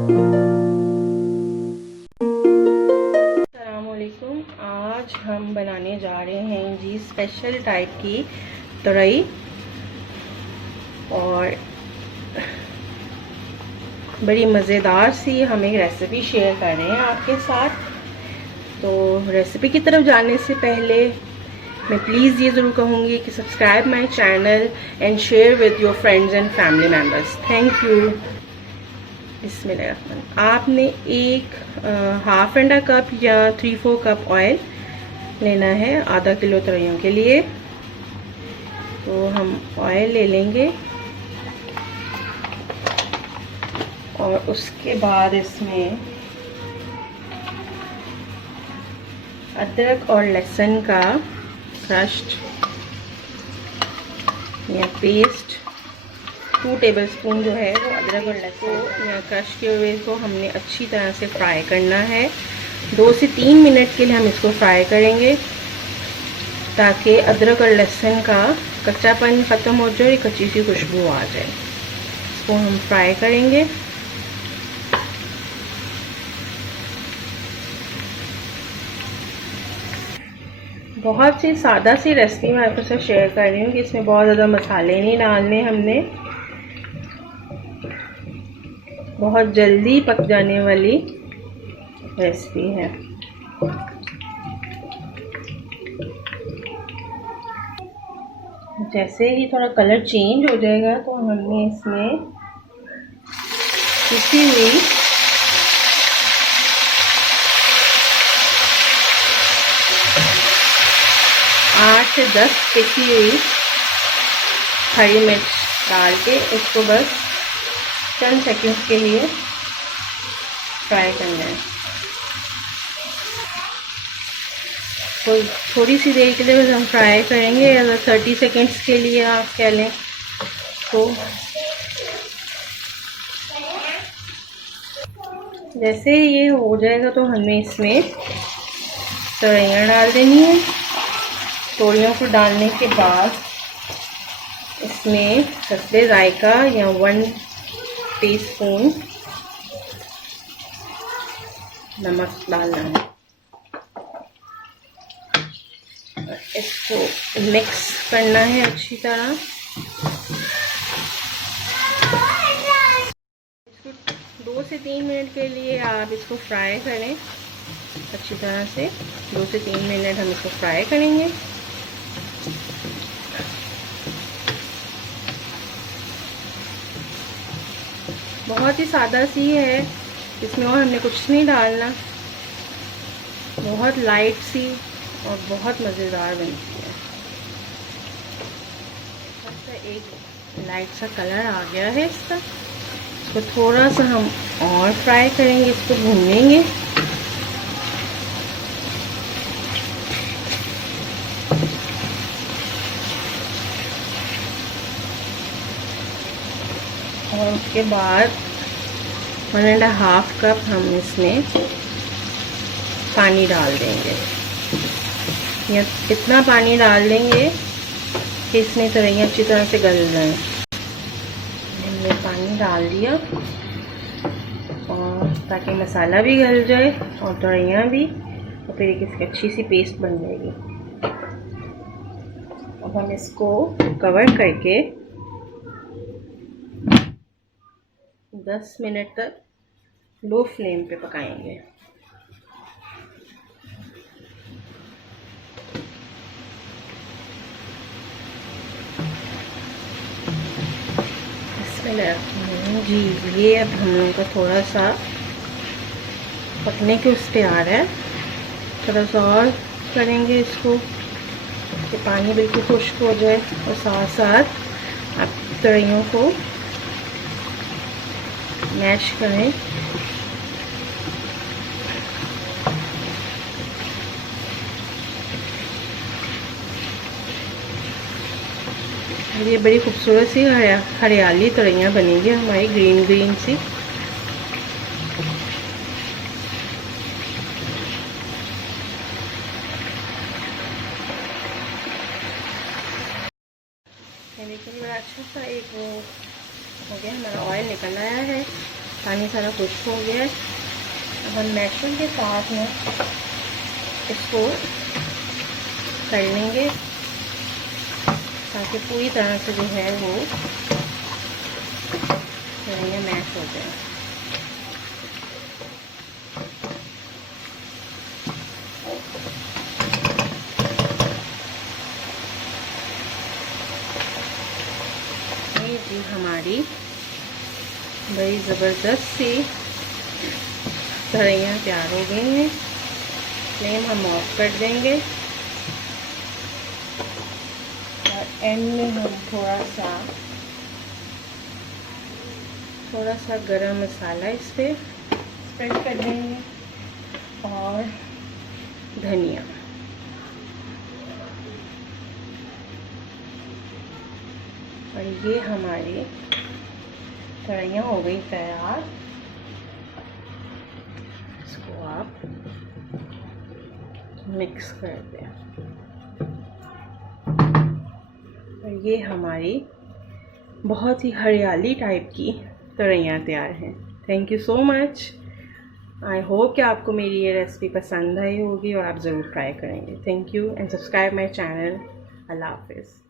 अस्सलामुअलैकुम। आज हम बनाने जा रहे हैं जी स्पेशल टाइप की तुरई, और बड़ी मज़ेदार सी हम एक रेसिपी शेयर कर रहे हैं आपके साथ। तो रेसिपी की तरफ जाने से पहले मैं प्लीज़ ये ज़रूर कहूँगी कि subscribe my channel and share with your friends and family members. Thank you. बिस्मिल्लाह। आपने एक हाफ एंड कप या 3-4 कप ऑयल लेना है आधा किलो तुरइयों के लिए। तो हम ऑयल ले लेंगे और उसके बाद इसमें अदरक और लहसुन का क्रश्ड या पेस्ट 2 टेबलस्पून जो है वो अदरक और लहसुन या क्रश किए हुए को हमने अच्छी तरह से फ्राई करना है। 2 से 3 मिनट के लिए हम इसको फ्राई करेंगे ताकि अदरक और लहसुन का कच्चापन ख़त्म हो जाए, कच्ची सी खुशबू आ जाए। इसको हम फ्राई करेंगे। बहुत सी सादा सी रेसिपी मैं आपके साथ शेयर कर रही हूँ कि इसमें बहुत ज़्यादा मसाले नहीं डालने हमने। बहुत जल्दी पक जाने वाली रेसिपी है। जैसे ही थोड़ा कलर चेंज हो जाएगा तो हमने इसमें पिसी हुई आठ से 10 पिसी हुई हरी मिर्च डाल के इसको बस चंद सेकंड्स के लिए फ्राई करना है। तो थोड़ी सी देर के लिए बस हम फ्राई करेंगे, अगर 30 सेकंड्स के लिए आप कह लें तो। जैसे ये हो जाएगा तो हमें इसमें तुरइयाँ डाल देनी है। तुरइयों को डालने के बाद इसमें हस्बे जायका या 1 टीस्पून नमक डालना है। इसको मिक्स करना है अच्छी तरह। इसको 2 से 3 मिनट के लिए आप इसको फ्राई करें अच्छी तरह से। 2 से 3 मिनट हम इसको फ्राई करेंगे। बहुत ही सादा सी है, इसमें और हमने कुछ नहीं डालना। बहुत लाइट सी और बहुत मज़ेदार बनती है। एक लाइट सा कलर आ गया है इसका। इसको थोड़ा सा हम और फ्राई करेंगे, इसको भूनेंगे। और उसके बाद 1.5 कप हम इसमें पानी डाल देंगे, या इतना पानी डाल देंगे कि इसमें तुरइयाँ अच्छी तरह से गल जाएं। हमने पानी डाल दिया और ताकि मसाला भी गल जाए और तुरइयाँ भी, और फिर एक इसकी अच्छी सी पेस्ट बन जाएगी। अब हम इसको कवर करके 10 मिनट तक लो फ्लेम पे पकाएंगे। जी ये अब हम लोगों का थोड़ा सा पकने के उस पे आ रहा है। थोड़ा सा और करेंगे इसको कि पानी बिल्कुल खुश्क हो जाए, और साथ साथ आप तुरइयों को मैश करें। ये बड़ी खूबसूरत सी हरियाली तुरइयाँ बनेंगी हमारी, ग्रीन ग्रीन सी। देखिए बड़ा अच्छा सा एक वो हो गया, हमारा ऑयल निकल आया है। पानी सारा खुश्क हो गया है। अब हम मैशर के साथ में इसको कर लेंगे ताकि पूरी तरह से जो है वो सेवइयाँ मैश हो जाए। ये जी हमारी बड़ी ज़बरदस्त सी सेवइयाँ तैयार हो गई हैं। फ्लेम हम ऑफ कर देंगे और एंड में हम थोड़ा सा गरम मसाला इस पर स्प्रेड कर देंगे और धनिया। और ये हमारी सेवइयाँ हो गई तैयार। इसको आप मिक्स कर दें और ये हमारी बहुत ही हरियाली टाइप की सेवइयाँ तैयार हैं। Thank you so much. I hope कि आपको मेरी ये रेसिपी पसंद आई होगी और आप ज़रूर ट्राई करेंगे। Thank you and subscribe my channel. अल्लाह हाफिज़।